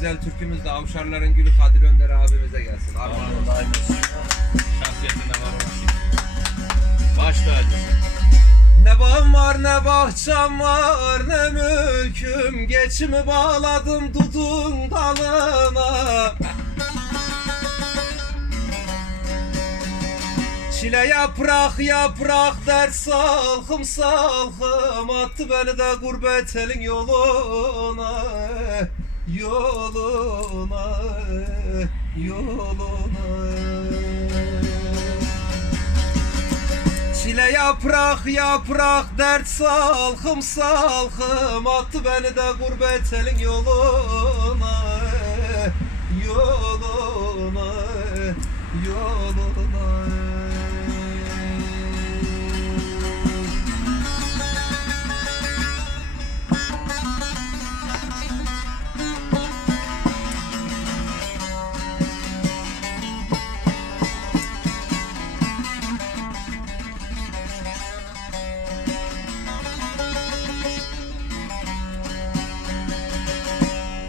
güzel türkümüz de Avşarların Gülü Kadir Önder abimize gelsin. Armağan olsun. Daim olsun. Şahsiyetine var olasın. Baş tacısın. Ne bağım var ne bahçem var ne mülküm Geçimi bağladım dudun dalına Çile yaprak yaprak dert salkım salkım Attı beni de gurbet elin yoluna Yoluna Yoluna. Çile yaprak yaprak dert salkım salkım. Attı beni de gurbet elin yoluna Yoluna Yoluna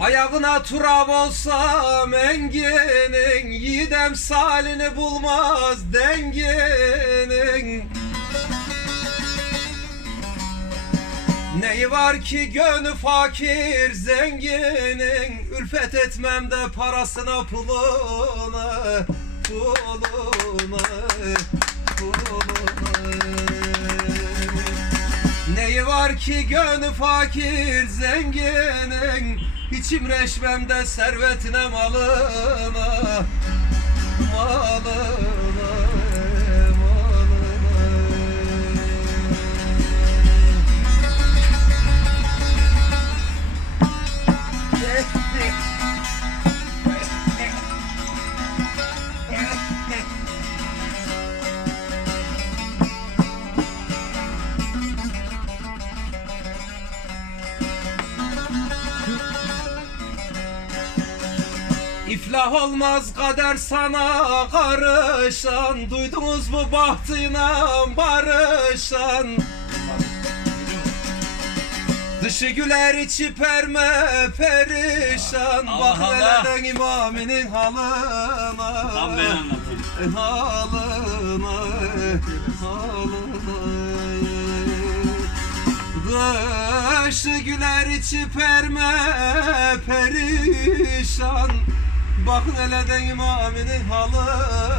Ayağına turab olsam enginin Yiğidem salini bulmaz denginin Neyi var ki gönlü fakir zenginin Ülfet etmem de parasına puluna Puluna Puluna Neyi var ki gönlü fakir zenginin İçim reşmemde servetine malına Malına İflah olmaz kader sana karışan. Duydunuz mu bahtıyla barışan? Dışı güler içi perme perişan. Allah Bak Allah. nereden imaminin halına. Tam ben anlatayım. halına halına. Dışı güler içi perme perişan Bak neleden imaminin halına